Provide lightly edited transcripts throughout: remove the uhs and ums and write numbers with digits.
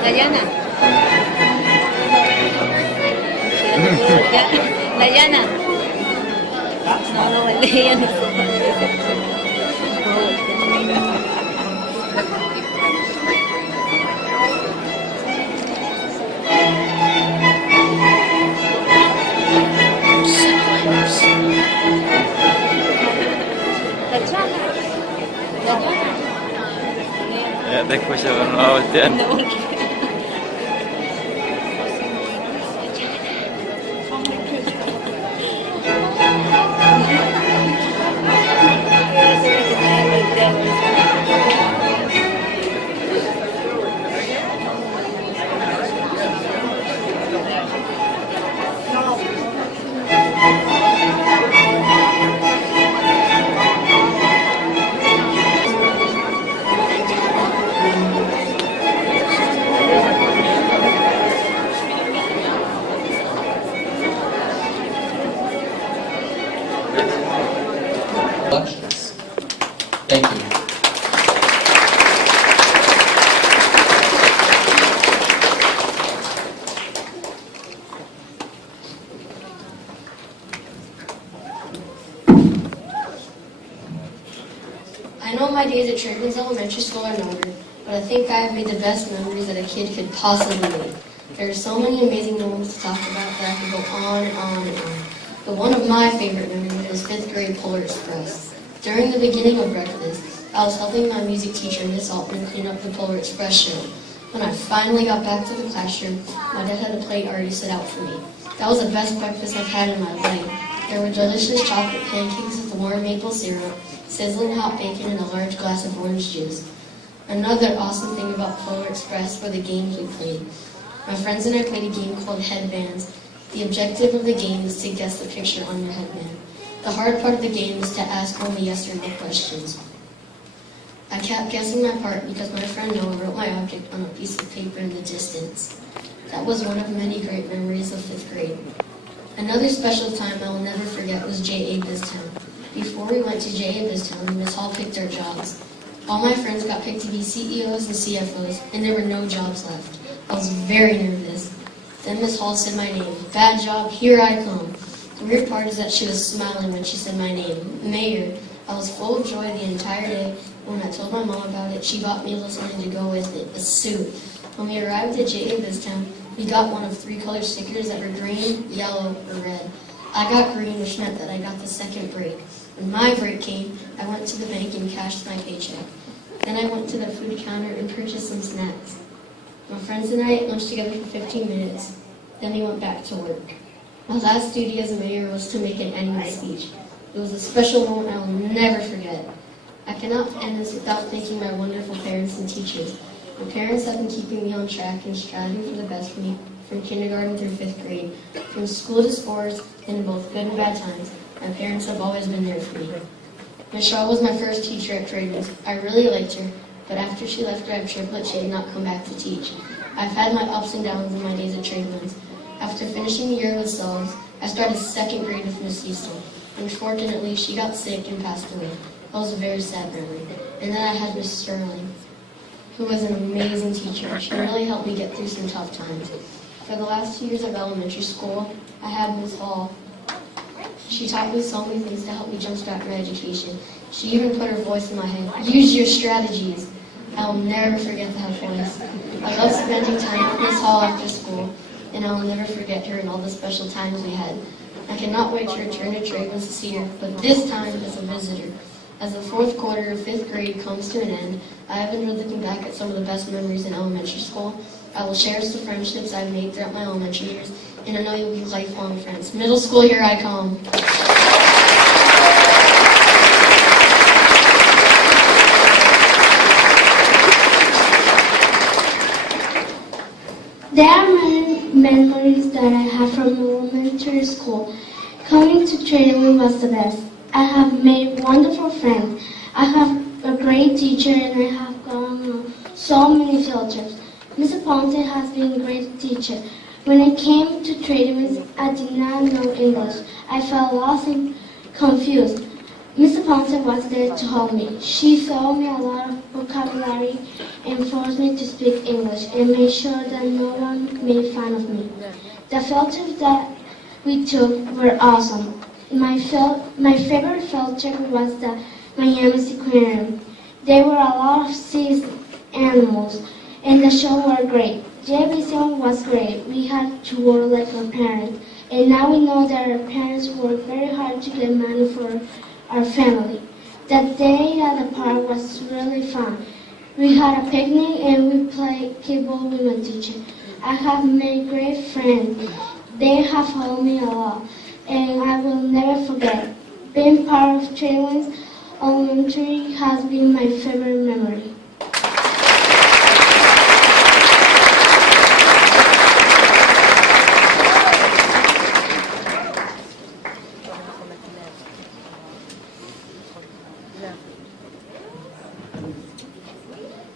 Dayana. Dayana. No, Dayana. Ya te escucho, pero no va a voltear. Thank you. I know my days at Churchman's Elementary School are numbered, but I think I have made the best memories that a kid could possibly make. There are so many amazing moments to talk about that I could go on and on and on. But one of my favorite memories was 5th grade Polar Express. During the beginning of breakfast, I was helping my music teacher, Miss Altman, clean up the Polar Express show. When I finally got back to the classroom, my dad had a plate already set out for me. That was the best breakfast I've had in my life. There were delicious chocolate pancakes with warm maple syrup, sizzling hot bacon, and a large glass of orange juice. Another awesome thing about Polar Express were the games we played. My friends and I played a game called Headbands. The objective of the game is to guess the picture on your headband. The hard part of the game is to ask only yes or no questions. I kept guessing my part because my friend Noah wrote my object on a piece of paper in the distance. That was one of many great memories of 5th grade. Another special time I will never forget was J.A. Biztown. Before we went to J.A. Biztown, Miss Hall picked our jobs. All my friends got picked to be CEOs and CFOs, and there were no jobs left. I was very nervous. Then Miss Hall said my name. Bad job, here I come. The weird part is that she was smiling when she said my name, Mayor. I was full of joy the entire day. When I told my mom about it, she bought me a little something to go with it, a suit. When we arrived at J.A. Biztown, we got one of 3 color stickers that were green, yellow, or red. I got green, which meant that I got the second break. When my break came, I went to the bank and cashed my paycheck. Then I went to the food counter and purchased some snacks. My friends and I ate lunch together for 15 minutes. Then we went back to work. My last duty as a mayor was to make an annual speech. It was a special moment I will never forget. I cannot end this without thanking my wonderful parents and teachers. My parents have been keeping me on track and striving for the best for me from kindergarten through 5th grade. From school to sports, and in both good and bad times, my parents have always been there for me. Miss Shaw was my first teacher at Tradewinds. I really liked her, but after she left Drive Triplet, she did not come back to teach. I've had my ups and downs in my days at Tradewinds. After finishing the year with Solves, I started 2nd grade with Miss Cecil. Unfortunately, she got sick and passed away. That was a very sad memory. And then I had Miss Sterling, who was an amazing teacher. She really helped me get through some tough times. For the last 2 years of elementary school, I had Miss Hall. She taught me so many things to help me jumpstart my education. She even put her voice in my head. Use your strategies. I will never forget that voice. I love spending time with Miss Hall after school, and I will never forget her and all the special times we had. I cannot wait to return to Tradewinds to see her, but this time as a visitor. As the 4th quarter of 5th grade comes to an end, I have been looking back at some of the best memories in elementary school. I will cherish the friendships I've made throughout my elementary years, and I know you'll be lifelong friends. Middle school, here I come. There are many memories that I have from elementary school. Coming to training was the best. I have made wonderful friends. I have a great teacher and I have gone on so many field trips. Mr. Ponte has been a great teacher. When I came to training, I did not know English. I felt lost and confused. Mr. Ponte was there to help me. She taught me a lot of vocabulary and forced me to speak English and made sure that no one made fun of me. The field trips that we took were awesome. My favorite field trip was the Miami Aquarium. There were a lot of sea animals and the show were great. JVC was great. We had to work like our parents. And now we know that our parents work very hard to get money for our family. That day at the park was really fun. We had a picnic and we played kickball with my teacher. I have made great friends. They have helped me a lot, and I will never forget. Being part of Trailings Elementary has been my favorite memory.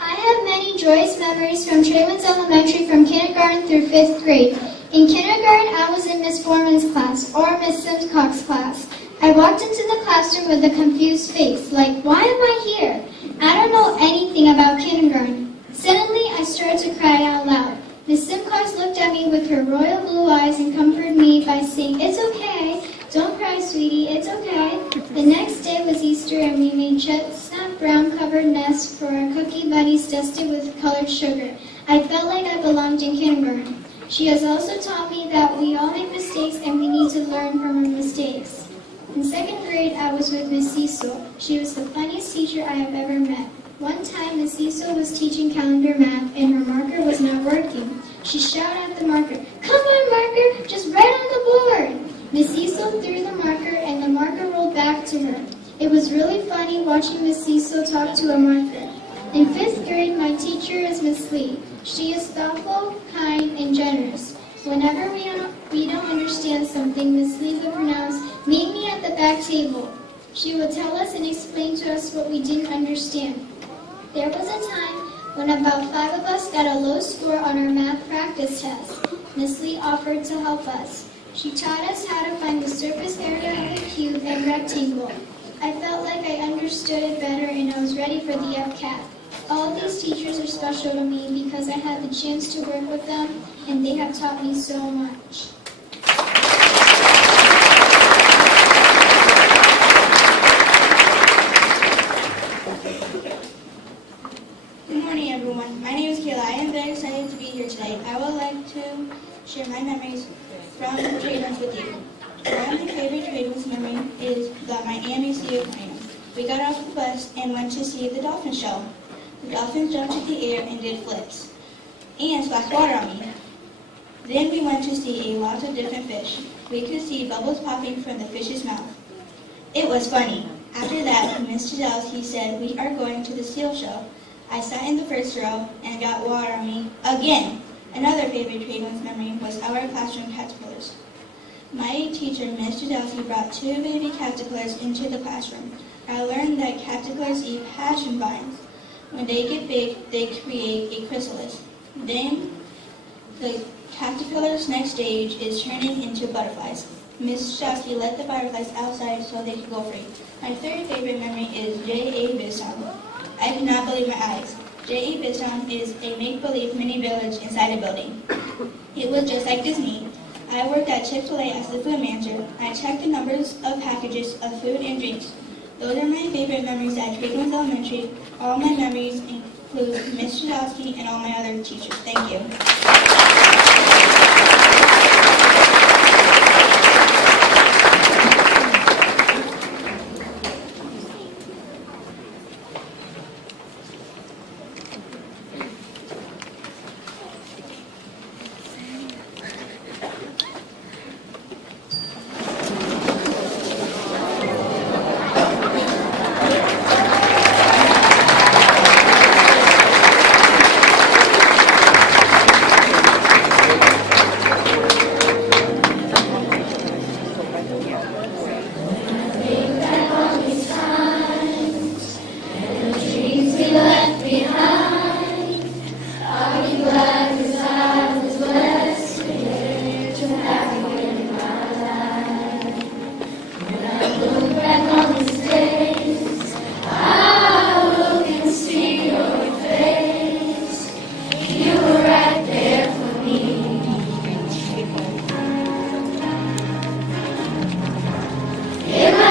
I have many joyous memories from Trailings Elementary from kindergarten through 5th grade. In kindergarten, I was in Miss Foreman's class, or Miss Simcox's class. I walked into the classroom with a confused face, like, why am I here? I don't know anything about kindergarten. Suddenly, I started to cry out loud. Miss Simcox looked at me with her royal blue eyes and comforted me by saying, it's okay, don't cry, sweetie, it's okay. The next day was Easter and we made chestnut brown covered nests for our cookie buddies dusted with colored sugar. I felt like I belonged in kindergarten. She has also taught me that we all make mistakes and we need to learn from our mistakes. In 2nd grade, I was with Miss Cecil. She was the funniest teacher I have ever met. One time, Miss Cecil was teaching calendar math and her marker was not working. She shouted at the marker, come on marker, just write on the board. Miss Cecil threw the marker and the marker rolled back to her. It was really funny watching Miss Cecil talk to a marker. In 5th grade, my teacher is Miss Lee. She is thoughtful, kind, and generous. Whenever we don't understand something, Miss Lee would pronounce, meet me at the back table. She would tell us and explain to us what we didn't understand. There was a time when about 5 of us got a low score on our math practice test. Miss Lee offered to help us. She taught us how to find the surface area of a cube and rectangle. I felt like I understood it better and I was ready for the FCAT. All of these teachers are special to me because I had the chance to work with them and they have taught me so much. Good morning, everyone. My name is Kayla. I am very excited to be here today. I would like to share my memories from trade-ins with you. One of my favorite trade-ins memory is the Miami Sea Aquarium. We got off the bus and went to see the dolphin show. The dolphins jumped in the air and did flips and splashed water on me. Then we went to see a lot of different fish. We could see bubbles popping from the fish's mouth. It was funny. After that, Mr. Zalski said, we are going to the seal show. I sat in the first row and got water on me again. Another favorite trade-ins memory was our classroom caterpillars. My teacher, Mr. Zalski, brought 2 baby caterpillars into the classroom. I learned that caterpillars eat passion vines. When they get big, they create a chrysalis. Then, the caterpillar's next stage is turning into butterflies. Ms. Shasky let the butterflies outside so they could go free. My third favorite memory is J.A. Bisson. I could not believe my eyes. J.A. Bisson is a make-believe mini village inside a building. It was just like Disney. I worked at Chick-fil-A as the food manager. I checked the numbers of packages of food and drinks. Those are my favorite memories at Tradelands Elementary. All my memories include Ms. Shadowski and all my other teachers. Thank you.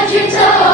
dreams are